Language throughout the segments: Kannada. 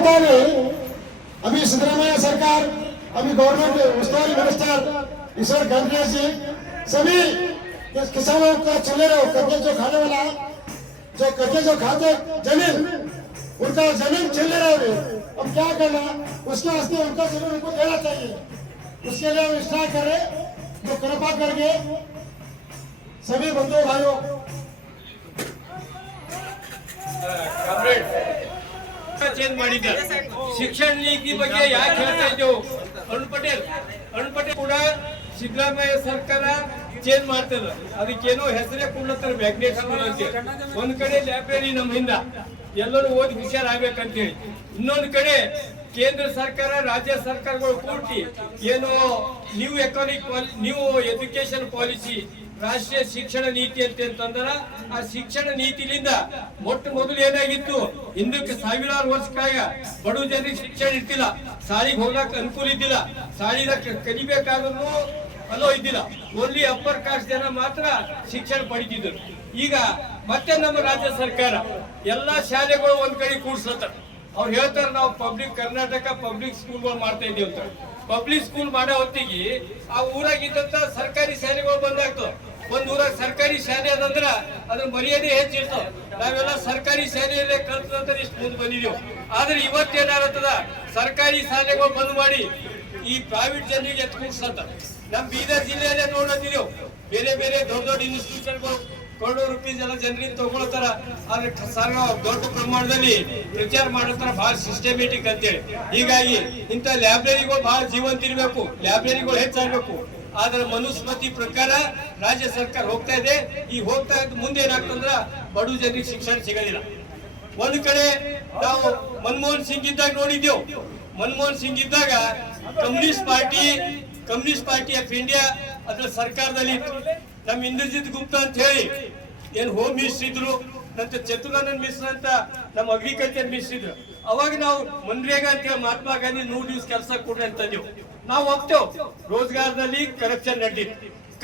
पता नहीं। अभी सिद्धरामैया सरकार, अभी गवर्नमेंट उस्तुवारी मिनिस्टर ईश्वर खंडरे जी सभी किसानों का चले रहे कर्जे जो खाने वाला जो कर्जे जो खाते जमीन उनका जमीन चले रहे। अब क्या करना, उसके वास्ते उनका जमीन उनको देना चाहिए। उसके लिए हम स्ट्राइक करें तो कृपा करके सभी बंधु भाइयों ಚೇಂಜ್ ಮಾಡಿದ್ದಾರೆ. ಶಿಕ್ಷಣ ನೀತಿ ಬಗ್ಗೆ ಯಾಕೆ ಹೇಳ್ತಾ ಇದ್ದೇವೆ? ಅರುಣ್ ಪಟೇಲ್ ಕೂಡ ಸಿದ್ದರಾಮಯ್ಯ ಸರ್ಕಾರ ಚೇಂಜ್ ಮಾಡ್ತದ. ಅದಕ್ಕೇನೋ ಹೆಸರೇ ಕೊಡ್ಲತ್ತಾರ ಮ್ಯಾಗ್ನೆಟ್ ಸ್ಕೂಲ್ ಅಂತ. ಒಂದ್ ಕಡೆ ಲೈಬ್ರರಿ ನಮ್ಮ ಹಿಂದ ಎಲ್ಲರೂ ಓದಿ ಹುಷಾರಾಗಬೇಕಂತ ಹೇಳಿ, ಇನ್ನೊಂದು ಕಡೆ ಕೇಂದ್ರ ಸರ್ಕಾರ ರಾಜ್ಯ ಸರ್ಕಾರಗಳು ಕೂಡಿ ಏನೋ ನ್ಯೂ ಎಜುಕೇಶನ್ ಪಾಲಿಸಿ ರಾಷ್ಟ್ರೀಯ ಶಿಕ್ಷಣ ನೀತಿ ಅಂತಂದ್ರ ಆ ಶಿಕ್ಷಣ ನೀತಿಲಿಂದ ಮೊಟ್ಟ ಮೊದಲು ಏನಾಗಿತ್ತು, ಹಿಂದಕ್ಕೆ ಸಾವಿರಾರು ವರ್ಷಕ್ಕಾಗ ಬಡವ ಜನರಿಗೆ ಶಿಕ್ಷಣ ಇರ್ತಿಲ್ಲ, ಶಾಲೆಗೆ ಹೋಗ್ಲಾಕ ಅನುಕೂಲ ಇದ್ದಿಲ್ಲ, ಶಾಲಿದ ಕಲಿಬೇಕಾದ್ರೂ ಅಲೋ ಇದ್ದಿಲ್ಲ. ಓನ್ಲಿ ಅಪ್ಪರ್ ಕಾಸ್ಟ್ ಜನ ಮಾತ್ರ ಶಿಕ್ಷಣ ಪಡಿತಿದ್ರು. ಈಗ ಮತ್ತೆ ನಮ್ಮ ರಾಜ್ಯ ಸರ್ಕಾರ ಎಲ್ಲಾ ಶಾಲೆಗಳು ಒಂದ್ ಕಡೆ ಕೂಡ್ಸತ್ತಾರ. ಅವ್ರು ಹೇಳ್ತಾರೆ ನಾವು ಕರ್ನಾಟಕ ಪಬ್ಲಿಕ್ ಸ್ಕೂಲ್ಗಳು ಮಾಡ್ತಾ ಇದೀವಿ ಅಂತ. ಪಬ್ಲಿಕ್ ಸ್ಕೂಲ್ ಮಾಡೋ ಹೊತ್ತಿಗೆ ಆ ಊರಾಗಿದ್ದಂತ ಸರ್ಕಾರಿ ಶಾಲೆಗಳು ಬಂದಾಗ್ತವೆ. ಒಂದ್ ಊರಾಗ ಸರ್ಕಾರಿ ಶಾಲೆ ಅದಂದ್ರ ಅದ್ರ ಮರ್ಯಾದೆ ಹೆಚ್ಚಿರ್ತಾವ. ನಾವೆಲ್ಲ ಸರ್ಕಾರಿ ಶಾಲೆಯಲ್ಲೇ ಕಲ್ತಂತ ಇಷ್ಟು ಮುಂದೆ ಬಂದಿದೀವಿ. ಆದ್ರೆ ಇವತ್ತೇನಾಗತ್ತದ, ಸರ್ಕಾರಿ ಶಾಲೆಗಳು ಬಂದ್ ಮಾಡಿ ಈ ಪ್ರೈವೇಟ್ ಜನರಿಗೆ ಎತ್ಕೊಂಡ್ಸತ್ತ. ನಮ್ ಬೀದರ್ ಜಿಲ್ಲೆಯಲ್ಲೇ ನೋಡತ್ತಿದೆವು, ಬೇರೆ ಬೇರೆ ದೊಡ್ಡ ದೊಡ್ಡ ಇನ್ಸ್ಟಿಟ್ಯೂಷನ್ಗಳು ಕರೋಡು ರೂಪಾಯಿ ಎಲ್ಲ ಜನರಿಂದ ತಗೊಳ್ತಾರ. ಆದ್ರೆ ದೊಡ್ಡ ಪ್ರಮಾಣದಲ್ಲಿ ಪ್ರಚಾರ ಮಾಡತ್ತಾರ, ಬಹಳ ಸಿಸ್ಟಮೆಟಿಕ್ ಅಂತೇಳಿ. ಹೀಗಾಗಿ ಇಂಥ ಲೈಬ್ರರಿಗಳು ಬಹಳ ಜೀವಂತ ಇರಬೇಕು, ಲೈಬ್ರರಿಗಳು ಹೆಚ್ಚಾಗಬೇಕು. ಆದ್ರೆ ಮನುಸ್ಮೃತಿ ಪ್ರಕಾರ ರಾಜ್ಯ ಸರ್ಕಾರ ಹೋಗ್ತಾ ಇದೆ. ಈ ಹೋಗ್ತಾ ಇದ್ದ ಮುಂದೆ ಏನಾಗ್ತಂದ್ರ ಬಡ ಜನರಿಗೆ ಶಿಕ್ಷಣ ಸಿಗೋದಿಲ್ಲ. ಒಂದ್ ಕಡೆ ನಾವು ಮನಮೋಹನ್ ಸಿಂಗ್ ಇದ್ದಾಗ ನೋಡಿದ್ದೆವು. ಮನಮೋಹನ್ ಸಿಂಗ್ ಇದ್ದಾಗ ಕಮ್ಯುನಿಸ್ಟ್ ಪಾರ್ಟಿ ಆಫ್ ಇಂಡಿಯಾ ಅದ್ರ ಸರ್ಕಾರದಲ್ಲಿ ನಮ್ ಇಂದ್ರಜಿತ್ ಗುಪ್ತಾ ಅಂತ ಹೇಳಿ ಏನ್ ಹೋಮ್ ಮಿನಿಸ್ಟರ್ ಇದ್ರು, ನಂತರ ಚತುರಾನಂದ್ ಮಿಶ್ರಾ ಅಂತ ನಮ್ಮ ಅಗ್ರಿಕಲ್ಚರ್ ಮಿನಿಸ್ಟರ್ ಇದ್ರು. ಅವಾಗ ನಾವು ಮನ್ರೇಗಾ ಅಂತ ಹೇಳಿ ಮಹಾತ್ಮ ಗಾಂಧಿ 100 ದಿವಸ ಕೆಲಸ ಕೊಡ್ರಿ ಅಂತಂದೇವು. ನಾವು ಹೋಗ್ತೇವ್. ರೋಜ್ಗಾರ್ದಲ್ಲಿ ಕರಪ್ಷನ್ ನಡೀತು.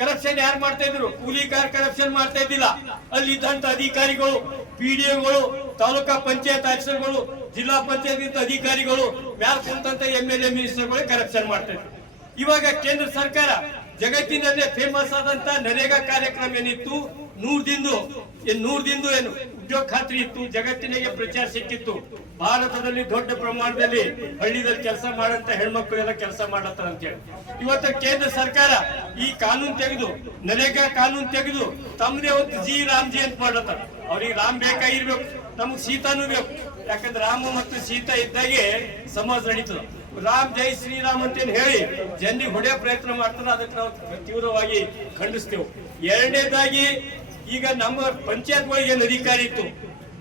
ಕರಪ್ಷನ್ ಯಾರು ಮಾಡ್ತಾ ಇದ್ರು? ಕೂಲಿಕಾರ್ ಕರಪ್ಷನ್ ಮಾಡ್ತಾ ಇದ್ದಿಲ್ಲ. ಅಲ್ಲಿ ಇದ್ದಂತ ಅಧಿಕಾರಿಗಳು, ಪಿಡಿಒಗಳು, ತಾಲೂಕಾ ಪಂಚಾಯತ್ ಆಫೀಸರ್ಗಳು, ಜಿಲ್ಲಾ ಪಂಚಾಯತ್ ಅಧಿಕಾರಿಗಳು, ಮ್ಯಾಲ್ ಕುಂತಂತ MLA ಮಿನಿಸ್ಟರ್ಗಳು ಕರಪ್ಷನ್ ಮಾಡ್ತಾ ಇದ್ರು. ಇವಾಗ ಕೇಂದ್ರ ಸರ್ಕಾರ ಜಗತ್ತಿನಲ್ಲೇ ಫೇಮಸ್ ಆದಂತ ನರೇಗಾ ಕಾರ್ಯಕ್ರಮ ಏನಿತ್ತು, 100 ದಿನದ್ದು ಏನು ಉದ್ಯೋಗ ಖಾತ್ರಿ ಇತ್ತು, ಜಗತ್ತಿನಾಗೆ ಪ್ರಚಾರ ಸಿಕ್ಕಿತ್ತು. ಭಾರತದಲ್ಲಿ ದೊಡ್ಡ ಪ್ರಮಾಣದಲ್ಲಿ ಹಳ್ಳಿದಲ್ಲಿ ಕೆಲಸ ಮಾಡಂತ ಹೆಣ್ಮಕ್ಳೆಲ್ಲ ಕೆಲಸ ಮಾಡತ್ತಾರ ಅಂತ ಹೇಳಿ ಇವತ್ತ ಕೇಂದ್ರ ಸರ್ಕಾರ ಈ ಕಾನೂನು ತೆಗೆದು, ನರೇಗಾ ಕಾನೂನು ತೆಗೆದು ತಮ್ಮದೇ ಒಂದು ರಾಮ್ಜಿ ಅಂತ ಮಾಡತ್ತಾರ. ಅವ್ರಿಗೆ ರಾಮ್ ಬೇಕಾಗಿರ್ಬೇಕು, ನಮಗ್ ಸೀತಾನು ಬೇಕು. ಯಾಕಂದ್ರೆ ರಾಮ ಮತ್ತು ಸೀತಾ ಇದ್ದಾಗೆ ಸಮಾಜ ನಡೀತದ. ರಾಮ್ ಜೈ ಶ್ರೀರಾಮ್ ಅಂತ ಹೇಳಿ ಜನರಿಗೆ ಹೊಡೆಯೋ ಪ್ರಯತ್ನ ಮಾಡ್ತಾರೆ. ಅದಕ್ಕೆ ನಾವು ತೀವ್ರವಾಗಿ ಖಂಡಿಸ್ತೇವೆ. ಎರಡನೇದಾಗಿ ಈಗ ನಮ್ಮ ಪಂಚಾಯತ್ಗಳಿಗೆ ಏನು ಅಧಿಕಾರ ಇತ್ತು,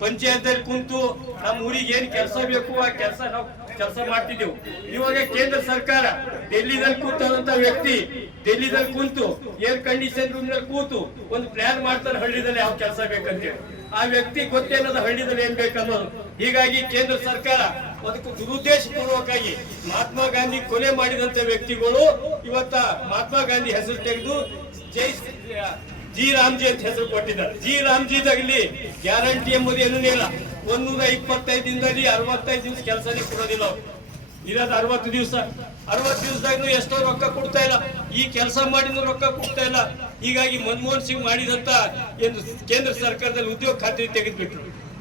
ಪಂಚಾಯತ್ ಕುಂತು ನಮ್ಮ ಊರಿಗೆ ಏನ್ ಕೆಲಸ ಬೇಕು ಆ ಕೆಲಸ ನಾವು ಕೆಲಸ ಮಾಡ್ತಿದ್ದೆವು. ಇವಾಗ ಕೇಂದ್ರ ಸರ್ಕಾರ ಡೆಲ್ಲಿದಲ್ಲಿ ಕೂತಂತ ವ್ಯಕ್ತಿ ಡೆಲ್ಲಿದಲ್ಲಿ ಕುಂತು ಏರ್ ಕಂಡೀಷನ್ ರೂಮ್ ನಲ್ಲಿ ಕೂತು ಒಂದು ಪ್ಲಾನ್ ಮಾಡ್ತಾರೆ ಹಳ್ಳಿದಲ್ಲಿ ಯಾವ ಕೆಲಸ ಬೇಕಂತೇಳಿ. ಆ ವ್ಯಕ್ತಿ ಗೊತ್ತೇನದ ಹಳ್ಳಿದಲ್ಲಿ ಏನ್ ಬೇಕನ್ನೋದು. ಹೀಗಾಗಿ ಕೇಂದ್ರ ಸರ್ಕಾರ ಅದಕ್ಕೆ ದುರುದ್ದೇಶ ಪೂರ್ವಕವಾಗಿ ಮಹಾತ್ಮ ಗಾಂಧಿ ಕೊಲೆ ಮಾಡಿದಂತ ವ್ಯಕ್ತಿಗಳು ಇವತ್ತ ಮಹಾತ್ಮ ಗಾಂಧಿ ಹೆಸರು ತೆಗೆದು ಜಿ ರಾಮ್ಜಿ ಅಂತ ಹೆಸರು ಕೊಟ್ಟಿದ್ದಾರೆ. ಜಿ ರಾಮ್ಜಿದಾಗಲಿ ಗ್ಯಾರಂಟಿ ಎಂಬುದು ಏನೂ ಇಲ್ಲ. 125 ದಿನದಲ್ಲಿ 65 ದಿವಸ ಕೆಲಸನೇ ಕೊಡೋದಿಲ್ಲ. ಇರೋದು 60 ದಿವಸ. 60 ದಿವಸದಾಗ ಎಷ್ಟೋ ರೊಕ್ಕ ಕೊಡ್ತಾ ಇಲ್ಲ. ಈ ಕೆಲಸ ಮಾಡಿದ್ರು ರೊಕ್ಕ ಕೊಡ್ತಾ ಇಲ್ಲ. ಹೀಗಾಗಿ ಮನಮೋಹನ್ ಸಿಂಗ್ ಮಾಡಿದಂತ ಏನು ಕೇಂದ್ರ ಸರ್ಕಾರದಲ್ಲಿ ಉದ್ಯೋಗ ಖಾತ್ರಿ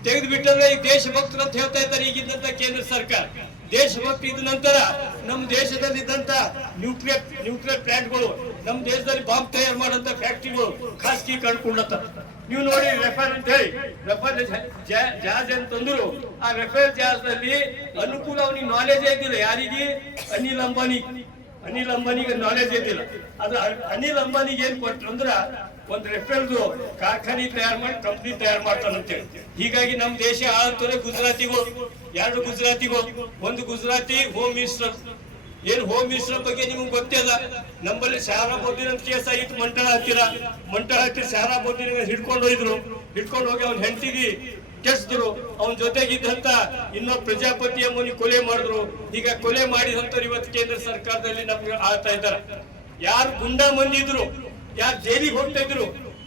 ತೆಗೆದುಬಿಟ್ಟಂದ್ರೆ ಈ ದೇಶಭಕ್ತರು ಅಂತ ಹೇಳ್ತಾ ಇದ್ದಾರೆ ಈಗಿದ್ದಂತ ಕೇಂದ್ರ ಸರ್ಕಾರ. ದೇಶಭಕ್ತಿ ಇದ್ದ ನಂತರ ನಮ್ಮ ದೇಶದಲ್ಲಿ ಇದ್ದಂತ ನ್ಯೂಕ್ಲಿಯರ್ ಪ್ಲಾಂಟ್ಗಳು, ನಮ್ಮ ದೇಶದಲ್ಲಿ ಬಾಂಬ್ ತಯಾರು ಮಾಡಂತ ಫ್ಯಾಕ್ಟ್ರಿಗಳು ಖಾಸಗೀಕರಣ ಕೊಡ್ಲತ್ತಾರ. ನೀವು ನೋಡಿ ರಫೇಲ್ ಅಂತ ಹೇಳಿ ರಫೇಲ್ ಜಹಾಜ್ ಅಂತಂದ್ರು. ಆ ರಫೇಲ್ ಜಹಾಜ್ನಲ್ಲಿ ಅನುಕೂಲ ಅವನಿಗೆ ನಾಲೆಜ್ ಇದ್ದಿಲ್ಲ. ಯಾರಿಗೆ? ಅನಿಲ್ ಅಂಬಾನಿಗೆ ನಾಲೆಜ್ ಇದ್ದಿಲ್ಲ. ಅದು ಅನಿಲ್ ಅಂಬಾನಿಗೆ ಏನ್ ಕೊಟ್ರು ಅಂದ್ರ ಒಂದು ರಫೇಲ್ದು ಕಾರ್ಖಾನೆ ತಯಾರು ಮಾಡಿ ಕಂಪ್ನಿ ತಯಾರು ಮಾಡ್ತಾನಂತೇಳಿ. ಹೀಗಾಗಿ ನಮ್ಮ ದೇಶ ಆಳಂತವೇ ಗುಜರಾತಿಗಳು, 2 ಗುಜರಾತಿಗಳು. ಒಂದು ಗುಜರಾತಿ ಹೋಮ್ ಮಿನಿಸ್ಟರ್. ಏನ್ ಹೋಮ್ ಮಿನಿಸ್ಟರ್ ಬಗ್ಗೆ ನಿಮ್ಗೆ ಗೊತ್ತೇ ಅದ. ನಮ್ಮಲ್ಲಿ ಶಹರಾಬುದ್ದೀನ್ ಅಂತ ಕೇಸ್ ಆಗಿತ್ತು ಮಂಟಳ ಹತ್ತಿರ ಶಹರಾಬುದ್ದೀನ್ ಹಿಡ್ಕೊಂಡು ಹೋಗಿ ಅವ್ನ ಹೆಂಡತಿಗೆ ಕೆಡ್ಸಿದ್ರು. ಅವನ ಜೊತೆಗಿದ್ದಂತ ಇನ್ನೊಬ್ಬ ಪ್ರಜಾಪತಿ ಅಮ್ಮನಿಗೆ ಕೊಲೆ ಮಾಡಿದ್ರು. ಈಗ ಕೊಲೆ ಮಾಡಿದಂತವ್ರು ಇವತ್ತು ಕೇಂದ್ರ ಸರ್ಕಾರದಲ್ಲಿ ನಮ್ಗೆ ಆಳ್ತಾ ಇದ್ದಾರೆ. ಯಾರು ಗುಂಡಾ ಮಂದಿ ಇದ್ರು, ಯಾರು ಜೈಲಿಗೆ ಹೋಗ್ತಾ ಇದ್ರು,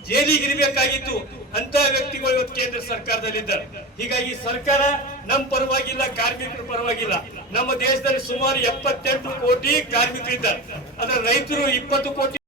ಜೈಲಿಗೆ ಇರ್ಬೇಕಾಗಿತ್ತು. ಅಂತ ವ್ಯಕ್ತಿಗಳು ಇವತ್ತು ಕೇಂದ್ರ ಸರ್ಕಾರದಲ್ಲಿದ್ದಾರೆ. ಹೀಗಾಗಿ ಸರ್ಕಾರ ನಮ್ಮ ಪರವಾಗಿಲ್ಲ, ಕಾರ್ಮಿಕರ ಪರವಾಗಿಲ್ಲ. ನಮ್ಮ ದೇಶದಲ್ಲಿ ಸುಮಾರು 78 ಕೋಟಿ ಕಾರ್ಮಿಕರಿದ್ದಾರೆ. ಅದರ ರೈತರು 20 ಕೋಟಿ